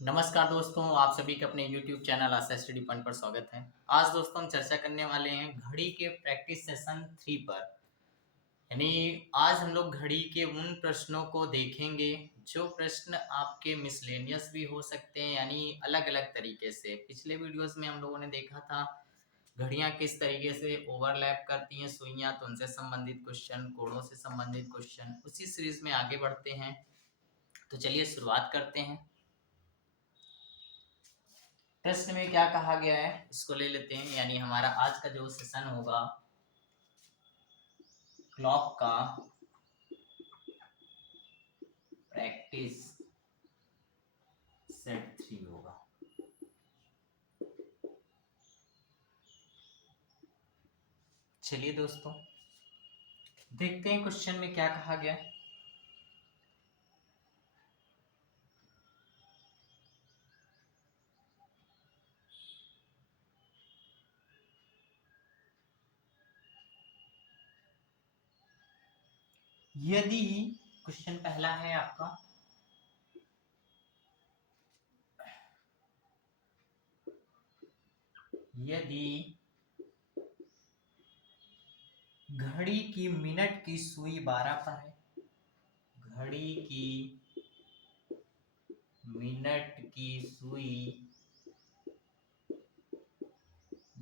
नमस्कार दोस्तों, आप सभी का अपने YouTube चैनल आस्था स्टडी पॉइंट पर स्वागत है। आज दोस्तों हम चर्चा करने वाले हैं घड़ी के प्रैक्टिस सेशन 3 पर। यानी आज हम लोग घड़ी के उन प्रश्नों को देखेंगे जो प्रश्न आपके मिसलेनियस भी हो सकते हैं, यानी अलग-अलग तरीके से। पिछले वीडियोस में हम लोगों ने देखा था घड़ियां किस तरीके से ओवरलैप करती हैं सुइयां, तो उनसे संबंधित क्वेश्चन, कोणों से संबंधित क्वेश्चन, उसी सीरीज में आगे बढ़ते हैं। तो चलिए शुरुआत करते हैं। प्रश्न में क्या कहा गया है इसको ले लेते हैं। यानी हमारा आज का जो सेशन होगा क्लॉक का प्रैक्टिस सेट 3 होगा। चलिए दोस्तों देखते हैं क्वेश्चन में क्या कहा गया है। यदि क्वेश्चन पहला है आपका, यदि घड़ी की मिनट की सुई 12 पर है, घड़ी की मिनट की सुई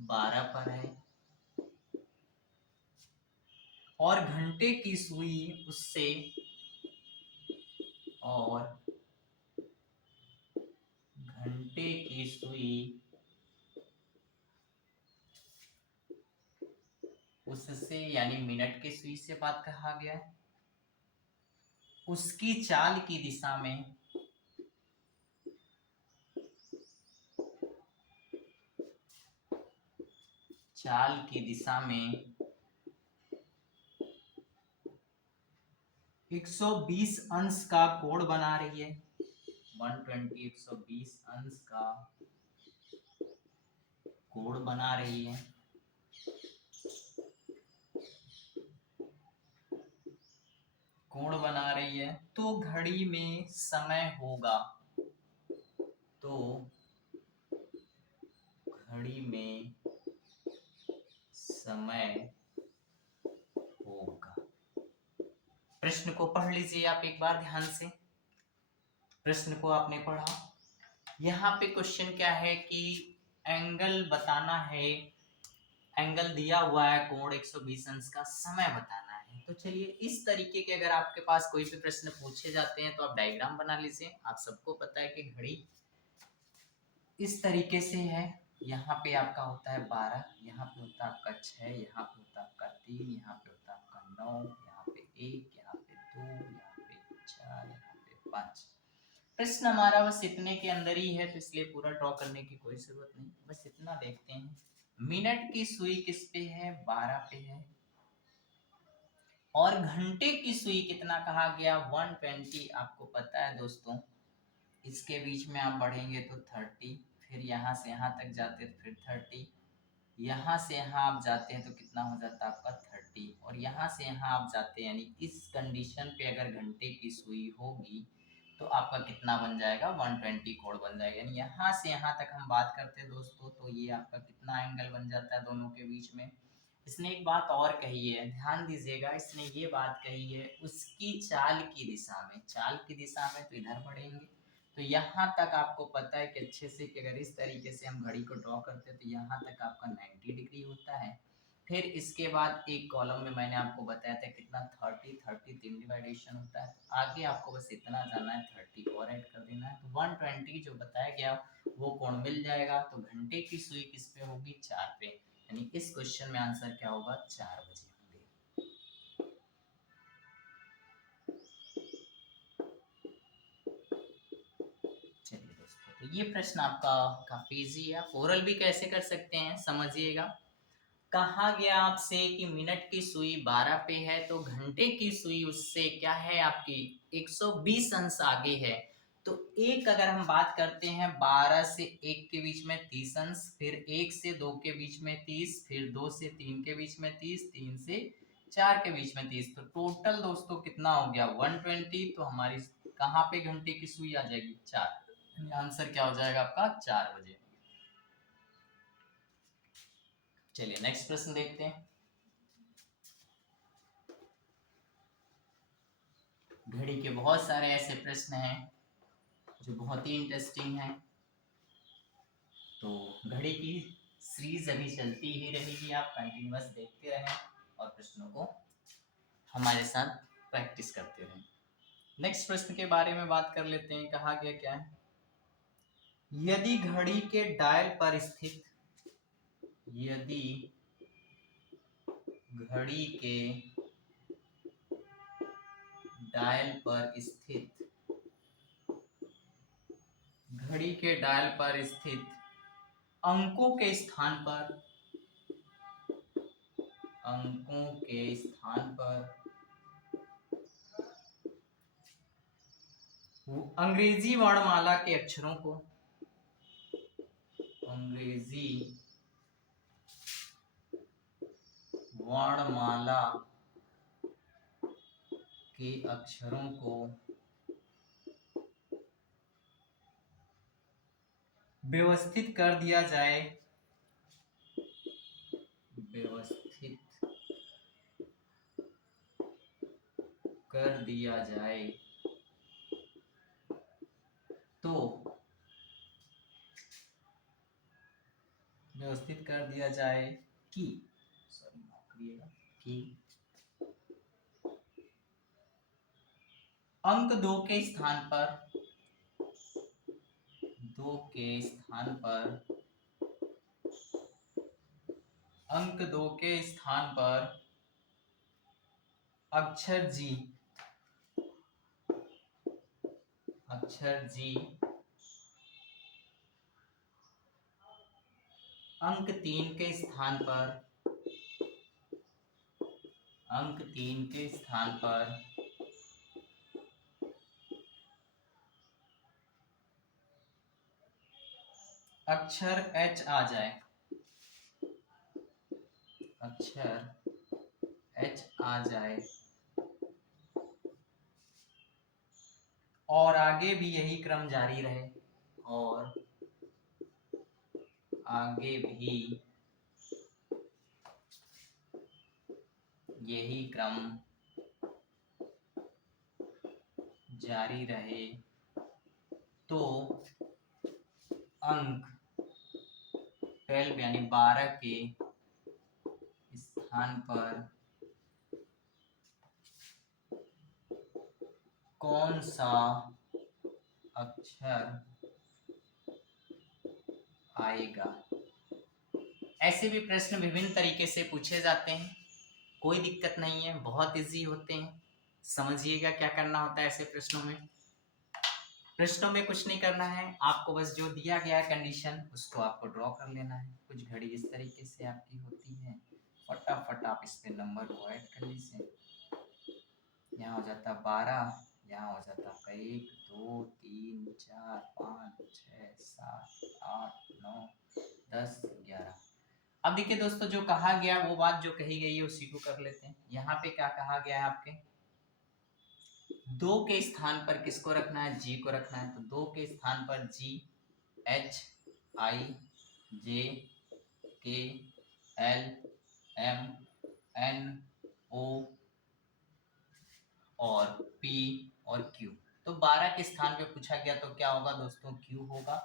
12 पर है और घंटे की सुई उससे और घंटे की सुई उससे यानी मिनट के सुई से बात कहा गया है। उसकी चाल की दिशा में चाल की दिशा में 120 अंश का कोण बना रही है। 120 120 अंश का कोण बना रही है। कोण बना रही है तो घड़ी में समय होगा, तो घड़ी में समय होगा। प्रश्न को पढ़ लीजिए आप एक बार ध्यान से। प्रश्न को आपने पढ़ा, यहाँ पे क्वेश्चन क्या है कि एंगल बताना है, एंगल दिया हुआ है कोण 120 अंश का, समय बताना है। तो चलिए इस तरीके के अगर आपके पास कोई भी प्रश्न पूछे जाते हैं तो आप डायग्राम बना लीजिए। आप सबको पता है कि घड़ी इस तरीके से है। यहाँ पे आपका होता है 12, यहाँ पे होता है आपका 6, यहाँ पे होता है आपका 3, यहाँ पे होता है आपका 9, यहाँ पे 1, यहाँ पे 2, यहाँ पे 4, यहाँ पे 5। प्रश्न हमारा बस इतने के अंदर ही है, तो इसलिए पूरा ड्रॉ करने की कोई जरूरत नहीं, बस इतना देखते हैं। मिनट की सुई किस पे है? 12 पे है। और घंटे की सुई कितना कहा गया? 120। आपको पता है दोस्तों, इसके बीच में आप बढ़ेंगे तो 30, फिर यहाँ से यहाँ तक जाते तो फिर 30, यहाँ से यहाँ आप जाते हैं तो कितना हो जाता है आपका 30, और यहाँ से यहाँ आप जाते हैं, यानी इस कंडीशन पे अगर घंटे की सुई होगी तो आपका कितना बन जाएगा? 120 कोण बन जाएगा। यानी यहाँ से यहाँ तक हम बात करते हैं दोस्तों, तो ये आपका कितना एंगल बन जाता है दोनों के बीच में। इसने एक बात और कही है, ध्यान दीजिएगा। इसने ये बात कही है उसकी चाल की दिशा में, चाल की दिशा में तो इधर बढ़ेंगे। तो यहाँ तक आपको पता है कि अच्छे से कि अगर इस तरीके से हम घड़ी को ड्रॉ करते हैं तो यहाँ तक आपका 90 डिग्री होता है। फिर इसके बाद एक कॉलम में मैंने आपको बताया था कितना 30 30 3 डिवाइडेशन होता है। आगे आपको बस इतना जाना है, 30 और ऐड कर देना है, तो 120 जो बताया गया वो कोण मिल जाएगा। तो घंटे की सुई किस पे होगी? 4 पे। यानी इस क्वेश्चन में आंसर क्या होगा? 4 बजे होंगे। चलिए दोस्तों, तो ये प्रश्न आपका काफी इजी है, आप ओरल भी कैसे कर सकते हैं समझिएगा। कहा गया आपसे कि मिनट की सुई 12 पे है तो घंटे की सुई उससे क्या है आपकी 120 अंश आगे है। तो एक अगर हम बात करते हैं 12 से 1 के बीच में 30 अंश, फिर 1 से 2 के बीच में 30, फिर 2 से 3 के बीच में 30, 3 से 4 के बीच में 30, तो टोटल दोस्तों कितना हो गया? 120। तो हमारी कहाँ पे घंटे की सुई आ जाएगी? 4। आंसर क्या हो जाएगा आपका 4 बजे। चलिए नेक्स्ट प्रश्न देखते हैं। घड़ी के बहुत सारे ऐसे प्रश्न हैं जो बहुत ही इंटरेस्टिंग हैं। तो घड़ी की सीरीज अभी चलती ही रहेगी, आप कंटिन्यूअस देखते रहें और प्रश्नों को हमारे साथ प्रैक्टिस करते रहें। नेक्स्ट प्रश्न के बारे में बात कर लेते हैं। कहा गया क्या है, यदि घड़ी के डायल पर स्थित, यदि घड़ी के डायल पर स्थित, घड़ी के डायल पर स्थित अंकों के स्थान पर, अंकों के स्थान पर अंग्रेजी वर्णमाला के अक्षरों को, अंग्रेजी वर्णमाला के अक्षरों को व्यवस्थित कर दिया जाए, व्यवस्थित कर दिया जाए तो, व्यवस्थित कर दिया जाए कि, कि अंक 2 के स्थान पर, 2 के स्थान पर, अंक 2 के स्थान पर अक्षर जी, अक्षर जी अंक 3 के स्थान पर, अंक 3 के स्थान पर अक्षर एच आ जाए, अक्षर एच आ जाए और आगे भी यही क्रम जारी रहे, और आगे भी यही क्रम जारी रहे तो अंक 12 यानी 12 के स्थान पर कौन सा अक्षर आएगा। ऐसे भी प्रश्न विभिन्न तरीके से पूछे जाते हैं, कोई दिक्कत नहीं है, बहुत इजी होते हैं। समझिएगा क्या करना होता है ऐसे प्रश्नों में। प्रश्नों में कुछ नहीं करना है, आपको बस जो दिया गया है कंडीशन उसको आपको ड्रॉ कर लेना है। कुछ घड़ी इस तरीके से आपकी होती है, फटाफट आप इस पे नंबर को ऐड कर लीजिए। यहाँ हो जाता 12, यहाँ हो जाता आपका 1 2 3 4 5 6 7 8 9 10 11। अब देखिए दोस्तों, जो कहा गया वो बात जो कही गई है उसी को कर लेते हैं। यहाँ पे क्या कहा गया है, आपके 2 के स्थान पर किसको रखना है, जी को रखना है। तो 2 के स्थान पर जी, एच आई जे के एल एम एन ओ और पी और क्यू। तो 12 के स्थान पे पूछा गया तो क्या होगा दोस्तों, क्यू होगा।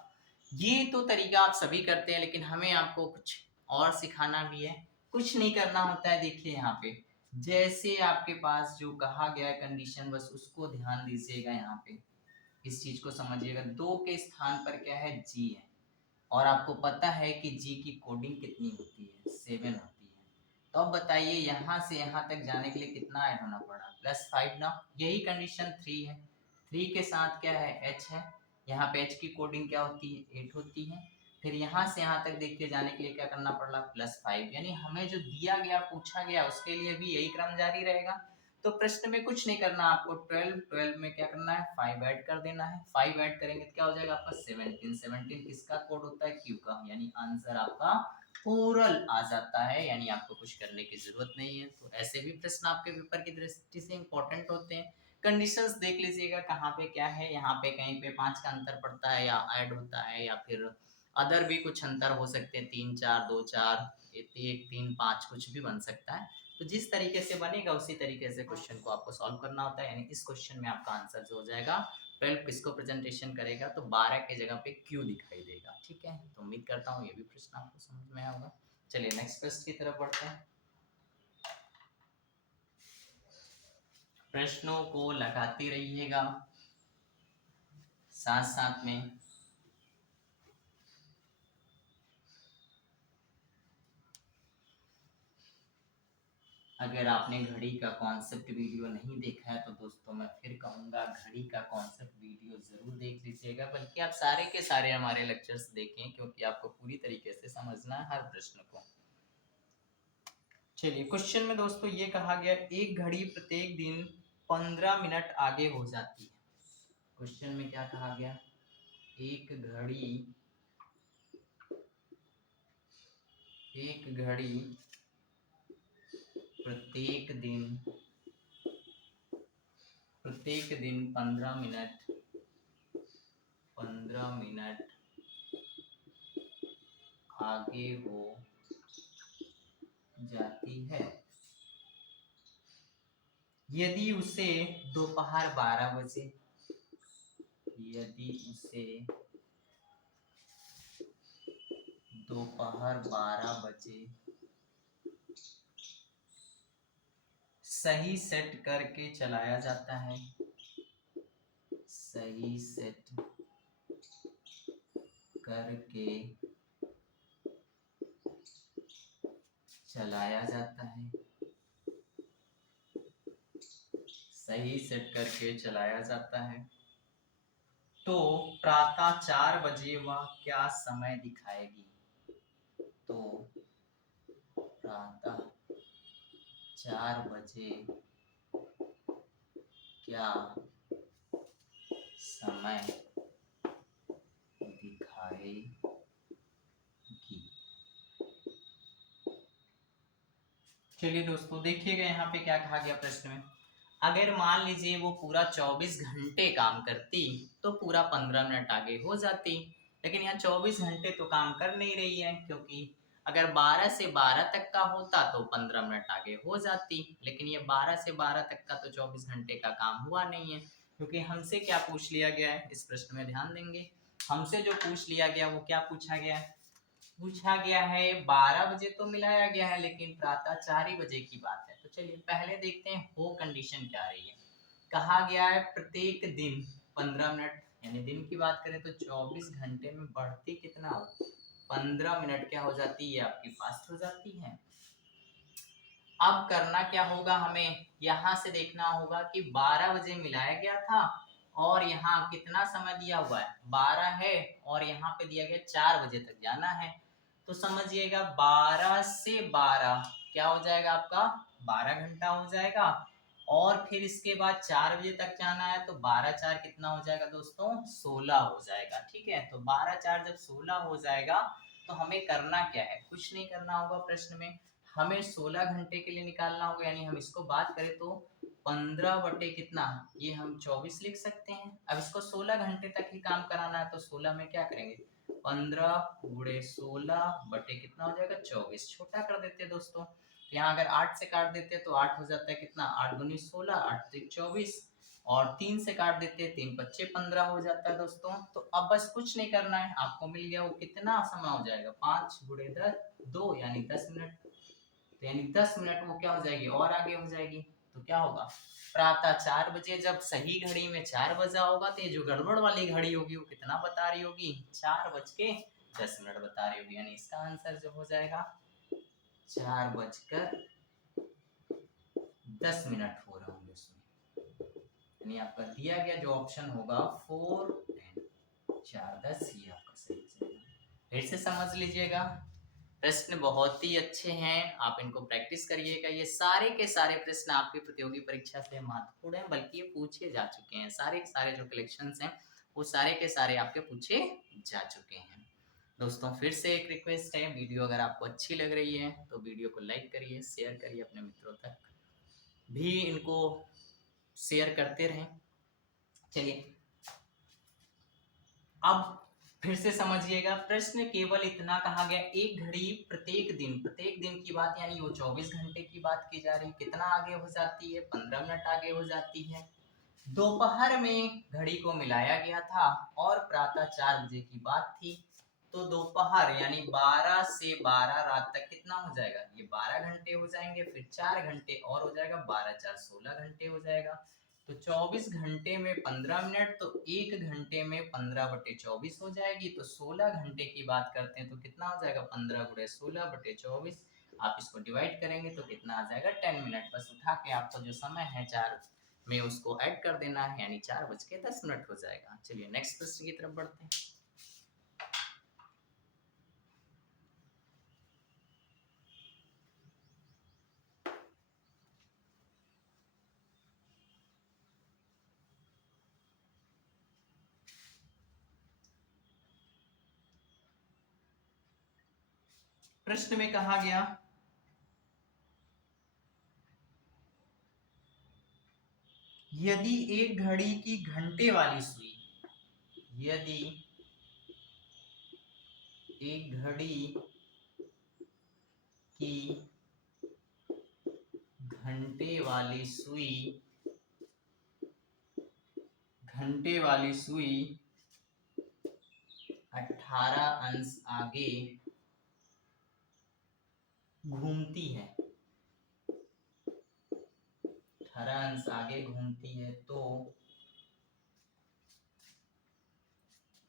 ये तो तरीका आप सभी करते हैं, लेकिन हमें आपको कुछ और सिखाना भी है। कुछ नहीं करना होता है, देखिए यहाँ पे जैसे आपके पास जो कहा गया है कंडीशन, बस उसको ध्यान दीजिएगा। यहाँ पे इस चीज को समझिएगा, 2 के स्थान पर क्या है, जी है, और आपको पता है कि जी की कोडिंग कितनी होती है, 7 होती है। तो अब बताइए यहाँ से यहाँ तक जाने के लिए कितना ऐड होना पड़ा, +5 ना। यही कंडीशन 3 है, 3 के साथ क्या है, एच है। यहाँ पे एच की कोडिंग क्या होती है, 8 होती है। फिर यहाँ से यहाँ तक देखिए जाने के लिए क्या करना पड़ा, +5। यानी हमें जो दिया गया पूछा गया उसके लिए भी यही क्रम जारी रहेगा। तो प्रश्न में कुछ नहीं करना, आपको 12 में क्या करना है, 5 ऐड कर देना है। 5 ऐड करेंगे तो क्या हो जाएगा आपका 17। 17 किसका कोड होता है, क्यू का। यानी आंसर आपका ओरल आ जाता है, यानी आपको कुछ करने की जरूरत नहीं है। तो ऐसे भी प्रश्न आपके पेपर की दृष्टि से इंपॉर्टेंट होते हैं। कंडीशंस देख लीजिएगा कहाँ पे क्या है, यहाँ पे कहीं पे 5 का अंतर पड़ता है या ऐड होता है, या फिर अदर भी कुछ अंतर हो सकते हैं, 3 4 2 4 1 3 5 कुछ भी बन सकता है। तो जिस तरीके से बनेगा उसी तरीके से क्वेश्चन को आपको सॉल्व करना होता है। यानी इस क्वेश्चन में आपका आंसर जो हो जाएगा, 12 किसको प्रेजेंटेशन करेगा तो 12 के जगह पे क्यू दिखाई देगा। ठीक है, तो उम्मीद करता हूँ ये भी प्रश्न आपको समझ में आया होगा। चलिए नेक्स्ट प्रश्न की तरफ बढ़ते हैं। प्रश्नों को लगाते रहिएगा साथ साथ में। अगर आपने घड़ी का कॉन्सेप्ट वीडियो नहीं देखा है तो दोस्तों मैं फिर कहूँगा घड़ी का कॉन्सेप्ट वीडियो जरूर देख लीजिएगा, बल्कि आप सारे के सारे हमारे लेक्चर्स देखें, क्योंकि आपको पूरी तरीके से समझना है हर प्रश्न को। चलिए क्वेश्चन में दोस्तों ये कहा गया, एक घड़ी प्रत्येक दिन 15 मिनट आगे हो जाती है। क्वेश्चन में क्या कहा गया, एक घड़ी प्रत्येक दिन 15 मिनट आगे हो जाती है यदि उसे दोपहर 12 बजे सही सेट करके चलाया जाता है, तो प्रातः 4 बजे वह क्या समय दिखाएगी। तो प्रातः 4 बजे क्या समय दिखाएगी। चलिए दोस्तों देखिएगा यहाँ पे क्या कहा गया प्रश्न में, अगर मान लीजिए वो पूरा 24 घंटे काम करती तो पूरा 15 मिनट आगे हो जाती, लेकिन यहाँ 24 घंटे तो काम कर नहीं रही है, क्योंकि अगर 12 से 12 तक का होता तो 15 मिनट आगे हो जाती, लेकिन ये 12 से 12 तक का तो 24 घंटे का काम हुआ नहीं है, क्योंकि हमसे क्या पूछ लिया गया है, इस प्रश्न में ध्यान देंगे, हमसे जो पूछ लिया गया वो क्या पूछा गया है, पूछा गया है 12 बजे तो मिलाया गया है, लेकिन प्रातः 4 ही बजे की बात है। तो चलिए पहले देखते हैं हो कंडीशन क्या रही है। कहा गया है प्रत्येक दिन 15 मिनट, यानी दिन की बात करें तो 24 घंटे में बढ़ती कितना हो, 15 मिनट क्या हो जाती है, आपकी फास्ट हो जाती है। अब करना क्या होगा, हमें यहाँ से देखना होगा कि 12 बजे मिलाया गया था और यहाँ कितना समय दिया हुआ है, 12 है, और यहाँ पे दिया गया 4 बजे तक जाना है। तो समझिएगा 12 से 12 क्या हो जाएगा आपका, 12 घंटा हो जाएगा, और फिर इसके बाद 4 बजे तक जाना है तो 12 4 कितना हो जाएगा दोस्तों, 16 हो जाएगा। ठीक है, तो 12 4 जब 16 हो जाएगा तो हमें करना क्या है, कुछ नहीं करना होगा, प्रश्न में हमें 16 घंटे के लिए निकालना होगा, यानी हम इसको बात करें तो 15 बटे कितना, ये हम 24 लिख सकते हैं। अब इसको 16 घंटे तक ही काम कराना है तो 16 में क्या करेंगे, 15 गुणे 16 बटे कितना हो जाएगा 24, छोटा कर देते हैं दोस्तों। यहाँ अगर 8 से काट देते हैं तो 8 हो जाता है कितना, 8 दूनी 16, 8 त्रिक 24, और 3 से काट देते हैं, 3 पच्चे 15 हो जाता है दोस्तों। तो अब बस कुछ नहीं करना है, आपको मिल गया वो कितना समय हो जाएगा, 5 गुणे 10 2 यानी 10 मिनट, तो यानी 10 मिनट वो क्या हो जाएगी और आगे हो जाएगी। तो क्या होगा, प्रातः 4 बजे जब सही घड़ी में 4 बजा होगा तो ये जो गड़बड़ वाली घड़ी होगी वो कितना बता रही होगी, 4:10 बता रही होगी, यानी इसका आंसर जो हो जाएगा 4:10 हो रहा होंगे उसमें, यानी आपका दिया गया जो ऑप्शन होगा 4 10 4 10 ये आपका सही हो जाएगा। फिर से समझ लीजिएगा, प्रश्न बहुत ही अच्छे हैं, आप इनको प्रैक्टिस करिएगा। ये सारे के सारे प्रश्न आपकी प्रतियोगी परीक्षा से महत्वपूर्ण हैं, बल्कि ये पूछे जा चुके हैं, सारे के सारे जो कलेक्शंस हैं वो सारे के सारे आपके पूछे जा चुके हैं। दोस्तों फिर से एक रिक्वेस्ट है, वीडियो अगर आपको अच्छी लग रही है तो वीडियो को लाइक करिए, शेयर करिए, अपने मित्रों तक भी इनको शेयर करते रहें। चलिए अब फिर से समझिएगा, प्रश्न केवल इतना कहा गया, एक घड़ी प्रत्येक दिन की बात, यानी वो 24 घंटे की बात की जा रही, कितना आगे हो जाती है, 15 मिनट आगे हो जाती है। दोपहर में घड़ी को मिलाया गया था और प्रातः 4 बजे की बात थी, तो दोपहर यानी 12 से 12 रात तक कितना हो जाएगा, ये 12 घंटे हो जाएंगे, फिर 4 घंटे और हो जाएगा, 12 4 16 घंटे हो जाएगा। तो 24 घंटे में 15 मिनट, तो 1 घंटे में 15/24 हो जाएगी, तो 16 घंटे की बात करते हैं तो कितना हो जाएगा, 15/16/24। आप इसको डिवाइड करेंगे तो कितना आ जाएगा, 10 मिनट। बस उठा के आपको जो समय है 4 में उसको ऐड कर देना है, यानी 4:10 हो जाएगा। चलिए नेक्स्ट प्रश्न की तरफ बढ़ते हैं। प्रश्न में कहा गया, यदि एक घड़ी की घंटे वाली सुई, यदि एक घड़ी की घंटे वाली सुई 18 अंश आगे घूमती है, 18 अंश आगे घूमती है, तो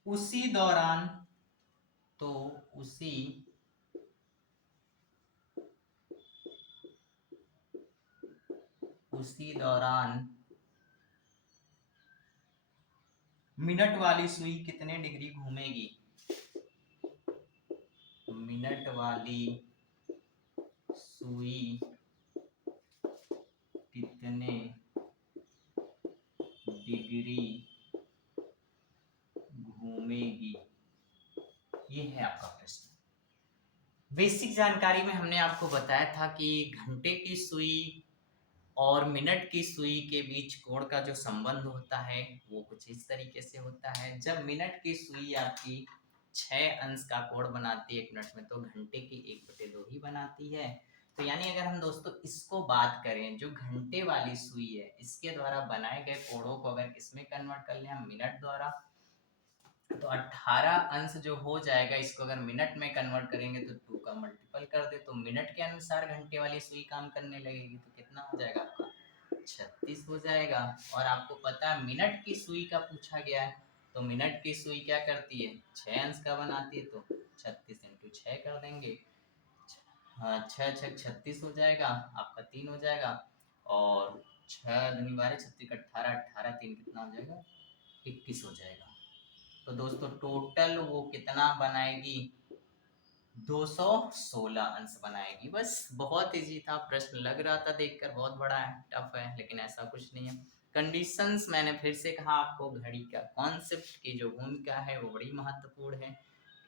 उसी दौरान मिनट वाली सुई कितने डिग्री घूमेगी, मिनट वाली सुई कितने डिग्री घूमेगी, ये है आपका प्रश्न। बेसिक जानकारी में हमने आपको बताया था कि घंटे की सुई और मिनट की सुई के बीच कोण का जो संबंध होता है वो कुछ इस तरीके से होता है। जब मिनट की सुई आपकी 6 अंश का कोण बनाती है 1 मिनट में, तो घंटे की 1/2 ही बनाती है। तो यानी अगर हम दोस्तों इसको बात करें, जो घंटे वाली सुई है इसके द्वारा बनाए गए कोणों को अगर इसमें कन्वर्ट कर लें हम मिनट द्वारा, तो 18 अंश जो हो जाएगा, इसको अगर मिनट में कन्वर्ट करेंगे तो 2 का मल्टीपल कर दे, तो मिनट के अनुसार घंटे वाली सुई काम करने लगेगी, तो कितना हो जाएगा आपका 36 हो जाएगा। और आपको पता है मिनट की सुई का पूछा गया है, तो मिनट की सुई क्या करती है, 6 अंश का बनाती है, तो 36 × 6 कर देंगे, हाँ 6 6 36 हो जाएगा, आपका 3 हो जाएगा, और 6 दूनी 12 36 18 18 3 कितना हो जाएगा, 21 हो जाएगा। तो दोस्तों टोटल वो कितना बनाएगी, 216 अंश बनाएगी। बस बहुत इजी था प्रश्न, लग रहा था देखकर बहुत बड़ा है, टफ है, लेकिन ऐसा कुछ नहीं है। कंडीशंस मैंने फिर से कहा आपको, घड़ी का कॉन्सेप्ट की जो भूमिका है वो बड़ी महत्वपूर्ण है।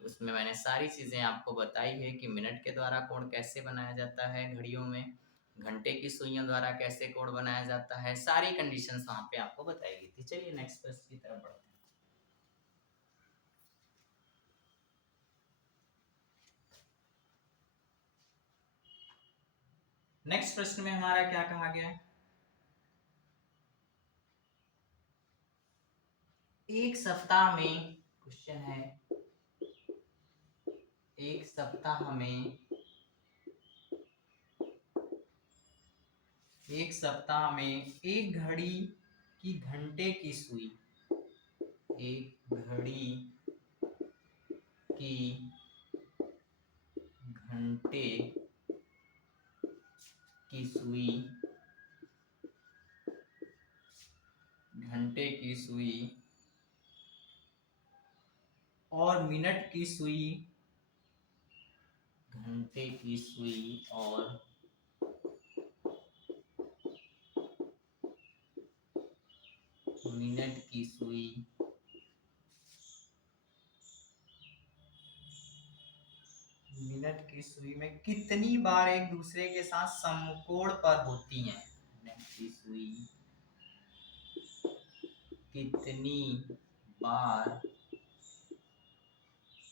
उसमें मैंने सारी चीजें आपको बताई है कि मिनट के द्वारा कोण कैसे बनाया जाता है घड़ियों में, घंटे की सुइयों द्वारा कैसे कोण बनाया जाता है, सारी कंडीशंस वहां पे आपको बताई गई थी। चलिए नेक्स्ट प्रश्न की तरफ बढ़ते हैं। नेक्स्ट प्रश्न में हमारा क्या कहा गया है, एक सप्ताह में, क्वेश्चन है एक सप्ताह में एक घड़ी की घंटे की सुई, एक घड़ी की घंटे की सुई, घंटे की सुई और मिनट की सुई, घंटे की सुई और मिनट की सुई में कितनी बार एक दूसरे के साथ समकोण पर होती हैं, मिनट की सुई बार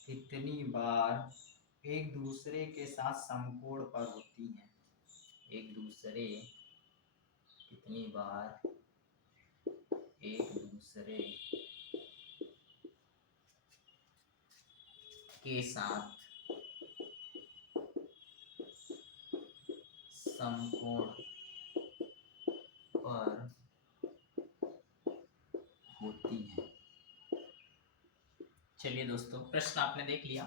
कितनी बार एक दूसरे के साथ समकोण पर होती हैं। एक दूसरे कितनी बार एक दूसरे के साथ समकोण पर होती है। चलिए दोस्तों, प्रश्न आपने देख लिया,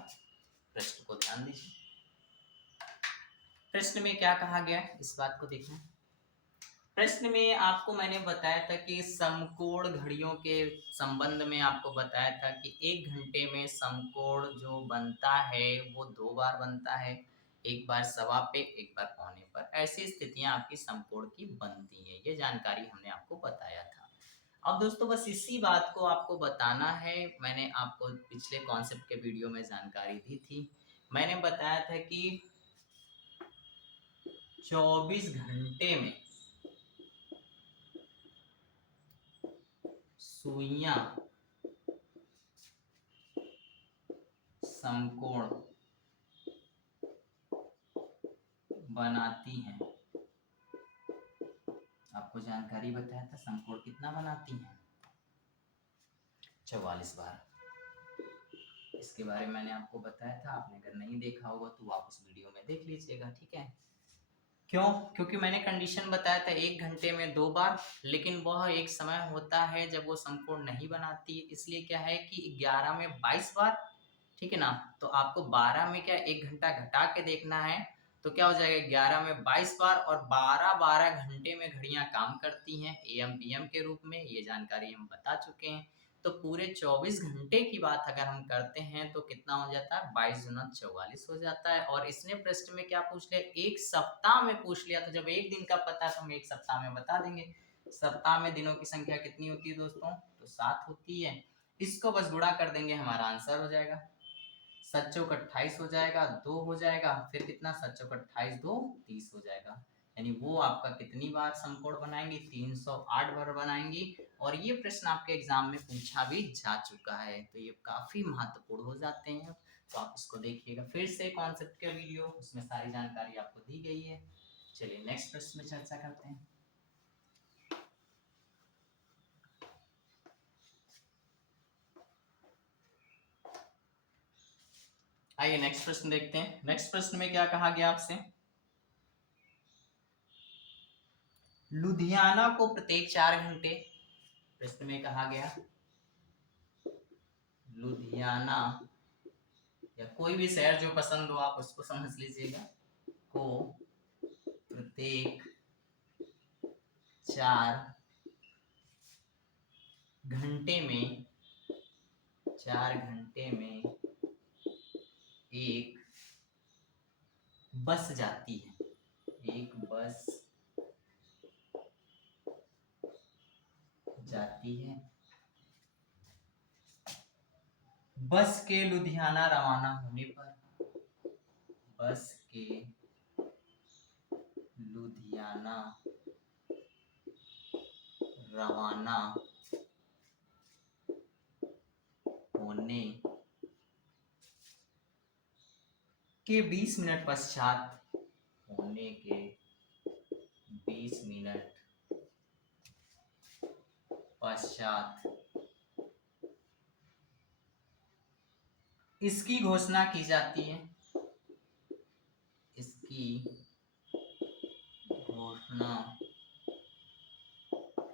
प्रश्न को ध्यान दीजिए। प्रश्न में क्या कहा गया है इस बात को देखें। प्रश्न में आपको मैंने बताया था कि समकोण घड़ियों के संबंध में आपको बताया था कि 1 घंटे में समकोण जो बनता है वो 2 बार बनता है, एक बार सवा पे, एक बार पौने पर। ऐसी स्थितियां आपकी समकोण की बनती हैं, ये जानकारी हमने आपको बताया था। अब दोस्तों बस इसी बात को आपको बताना है। मैंने आपको पिछले कॉन्सेप्ट के वीडियो में जानकारी दी थी। मैंने बताया था कि 24 घंटे में सुइयां समकोण बनाती हैं। आपको जानकारी बताया था समकोण कितना बनाती हैं, 44 बार। इसके बारे में मैंने आपको बताया था, आपने अगर नहीं देखा होगा तो आप उस वीडियो में देख लीजिएगा, ठीक है। क्यों? क्योंकि मैंने कंडीशन बताया था 1 घंटे में 2 बार, लेकिन वह एक समय होता है जब वो समकोण नहीं बनाती, इसलिए क्या है कि 11 में 22 बार, ठीक है ना। तो आपको 12 में क्या 1 घंटा घटा के देखना है, तो क्या हो जाएगा 11 में 22 बार, और 12 घंटे में घड़ियां काम करती हैं AM PM के रूप में, ये जानकारी हम बता चुके हैं। तो पूरे 24 घंटे की बात अगर हम करते हैं तो कितना हो जाता है, 22 गुना 44 हो जाता है। और इसने प्रश्न में क्या पूछ लिया, एक सप्ताह में पूछ लिया, तो जब एक दिन का पता है तो हम एक सप्ताह में बता देंगे। सप्ताह में दिनों की संख्या कितनी होती है दोस्तों, तो 7 होती है। इसको बस गुणा कर देंगे, हमारा आंसर हो जाएगा। 7 चौक 28 हो जाएगा, 2 हो जाएगा, फिर कितना 7 चौक 28, 2 30 हो जाएगा। यानी वो आपका कितनी बार समकोण बनाएंगी, 308 बार बनाएंगी। और ये प्रश्न आपके एग्जाम में पूछा भी जा चुका है, तो ये काफी महत्वपूर्ण हो जाते हैं। तो आप इसको देखिएगा फिर से कॉन्सेप्ट के वीडियो, उसमें सारी जानकारी आपको दी गई है। चलिए नेक्स्ट प्रश्न में चर्चा करते हैं। आइए नेक्स्ट प्रश्न देखते हैं। नेक्स्ट प्रश्न में क्या कहा गया आपसे, लुधियाना को प्रत्येक 4 घंटे, प्रश्न में कहा गया लुधियाना या कोई भी शहर जो पसंद हो आप उसको समझ लीजिएगा, को प्रत्येक 4 घंटे में 4 घंटे में एक बस जाती है, एक बस जाती है। बस के लुधियाना रवाना होने पर, बस के लुधियाना रवाना होने के 20 मिनट पश्चात, होने के 20 मिनट पश्चात इसकी घोषणा की जाती है, इसकी घोषणा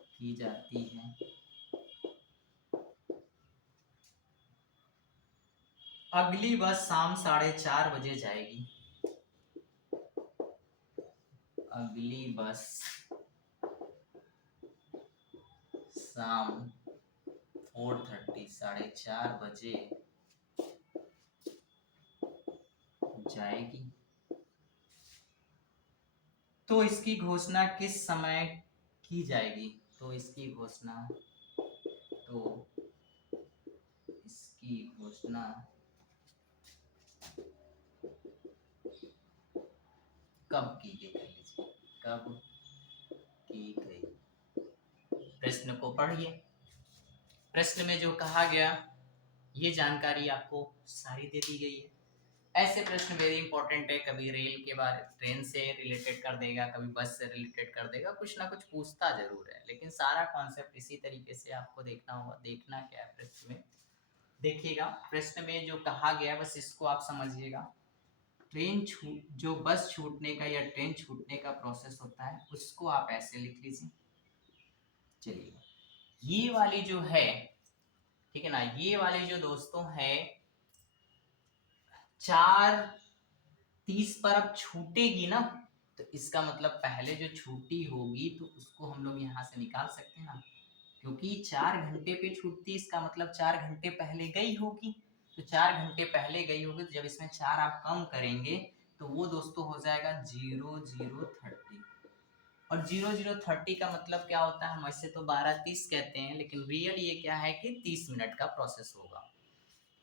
की जाती है। अगली बस शाम 4:30 बजे जाएगी, अगली बस शाम 4:30 4:30 बजे जाएगी। तो इसकी घोषणा किस समय की जाएगी, तो इसकी घोषणा कब की गई, कर लीजिए कब की गई। प्रश्न को पढ़िए, प्रश्न में जो कहा गया ये जानकारी आपको सारी दे दी गई है। ऐसे प्रश्न वेरी इंपॉर्टेंट है, कभी रेल के बारे ट्रेन से रिलेटेड कर देगा, कभी बस से रिलेटेड कर देगा, कुछ ना कुछ पूछता जरूर है, लेकिन सारा कॉन्सेप्ट इसी तरीके से आपको देखना होगा। देखना क्या है प्रश्न में, देखिएगा प्रश्न में जो कहा गया बस इसको आप समझिएगा। ट्रेन छूट जो बस छूटने का या ट्रेन छूटने का प्रोसेस होता है उसको आप ऐसे लिख लीजिए। चलिए ये वाली जो है, ठीक है ना, ये वाली जो दोस्तों है 4:30 पर अब छूटेगी ना, तो इसका मतलब पहले जो छूटी होगी तो उसको हम लोग यहाँ से निकाल सकते हैं ना, क्योंकि 4 घंटे पे छूटती, इसका मतलब 4 घंटे पहले गई होगी। तो 4 घंटे पहले गई होगी, तो जब इसमें 4 आप कम करेंगे तो वो दोस्तों हो जाएगा 00:30। और 00:30 का मतलब क्या होता है, हम ऐसे तो 12:30 कहते हैं, लेकिन रियल ये क्या है कि 30 मिनट का प्रोसेस होगा।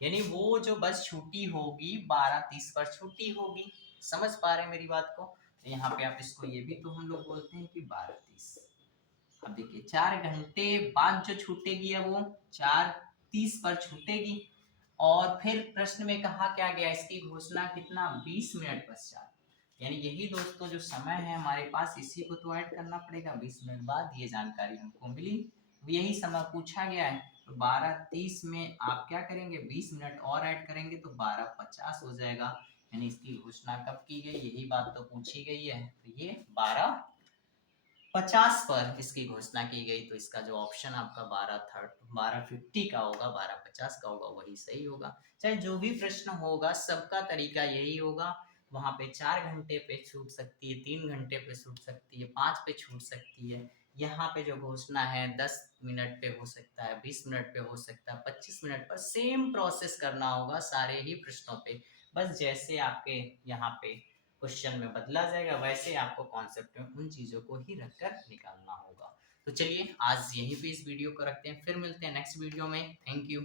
यानी वो जो बस छूटी होगी 12:30 पर छूटी होगी। समझ पा रहे हैं मेरी बात को? तो यहाँ पे आप इसको ये भी तो हम लोग बोलते हैं कि 12:30। अब देखिए 4 घंटे बाद जो छूटेगी है वो 4:30 पर छूटेगी। और फिर प्रश्न में कहा क्या गया, इसकी घोषणा कितना 20 मिनट पश्चात। यानी यही दोस्तों जो समय है हमारे पास, इसी को तो ऐड करना पड़ेगा। 20 मिनट बाद ये जानकारी हमको मिली, यही समय पूछा गया है। तो 12:30 में आप क्या करेंगे, 20 मिनट और ऐड करेंगे तो 12:50 हो जाएगा। यानी इसकी घोषणा कब की गई, यही बात तो पूछी गई है। तो ये 12:50 पर इसकी घोषणा की गई। तो इसका जो ऑप्शन आपका 12:50 का होगा, 12:50 का होगा, वही सही होगा। चाहे जो भी प्रश्न होगा सबका तरीका यही होगा। वहां पे 4 घंटे पे छूट सकती है, 3 घंटे पे छूट सकती है, 5 पे छूट सकती है। यहाँ पे जो घोषणा है 10 मिनट पे हो सकता है, 20 मिनट पे हो सकता है, 25 मिनट पर। सेम प्रोसेस करना होगा सारे ही प्रश्नों पे, बस जैसे आपके यहाँ पे क्वेश्चन में बदला जाएगा वैसे आपको कॉन्सेप्ट में उन चीजों को ही रखकर निकालना होगा। तो चलिए आज यहीं पे इस वीडियो को रखते हैं, फिर मिलते हैं नेक्स्ट वीडियो में। Thank you.